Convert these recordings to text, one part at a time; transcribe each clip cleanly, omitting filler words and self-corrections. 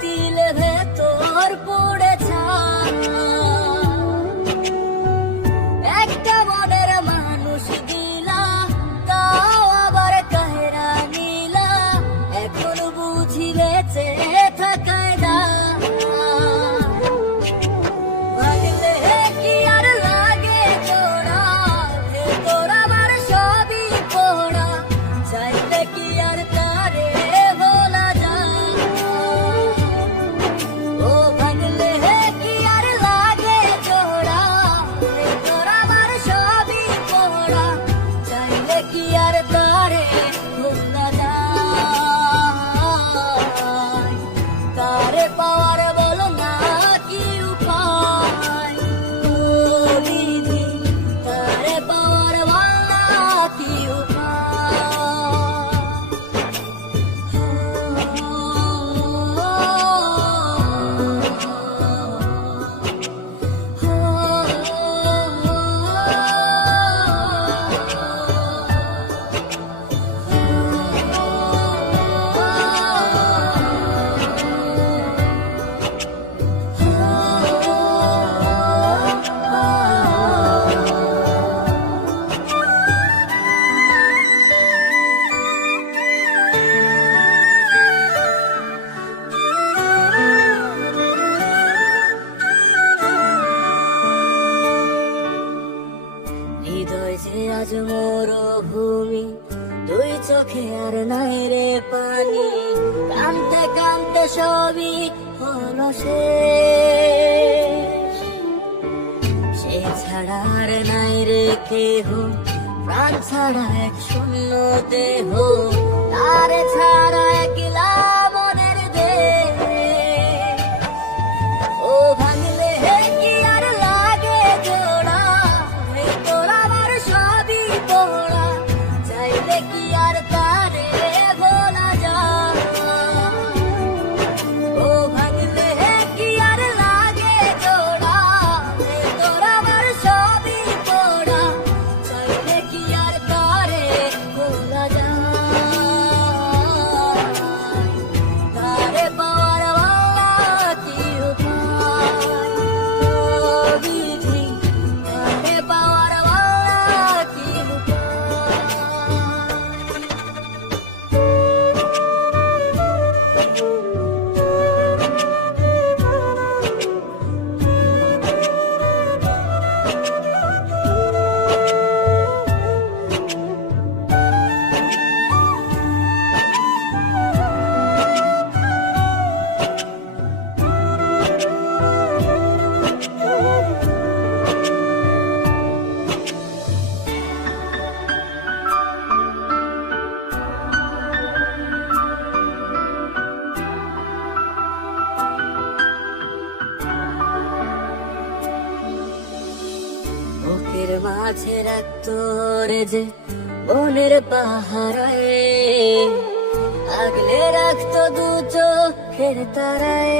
তিলে ভেতর পড়ে ছাই। একটা মনের মানুষ দিলা, তাও আবার কাহেরা নিলা, এখন বুঝি বেঁচে থাকায় না। ভাগলে কি আর লাগে জোড়া, ভেতর আমার সবই পোড়া, চাইলে কি আর তারে ভোলা যায়। ও ভাগলে কি আর লাগে জোড়া, ভেতর আমার সবই পোড়া, চাইলে কি আর তারে ভোলা যায়। তারে পাওয়ার বলো না কি উপায়, ও বিধি তারে পাওয়ার বলো কি হৃদয় যে আজ মরুভূমি, দুই চোখে আর নাই রে পানি, কানতে কানতে সবই হলো শেষ। সে ছাড়া আর নাই রে কেহ, প্রাণ ছাড়া এক শূন্য দেহ, তারে ছাড়া একলা মনের দেহ। ও ভাঙলে কি আর লাগে জোড়া, ভেতর আমার সবই পোড়া, চাইলে কি আর তারে ভোলা যায়। ও ভাঙলে কি আর লাগে জোড়া, ভেতর আমার সবই পোড়া, চাইলে কি আর তারে ভোলা যায়। তারে পাওয়ার বাংলা কি উপায়, ও বিধি তারে পাওয়ার বাংলা কি উপায়। বুকের মাঝে রাখতো রে যে মনের পাহারায়, আগলে রাখতো দু চোখের তারায়।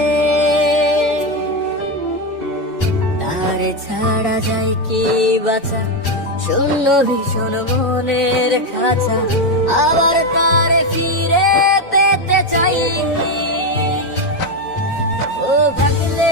তারে ছাড়া যায় কি বাঁচা, শূন্য ভীষণ মনের খাঁচা, আবার তারে ফিরে পেতে চাই। ও ভাগলে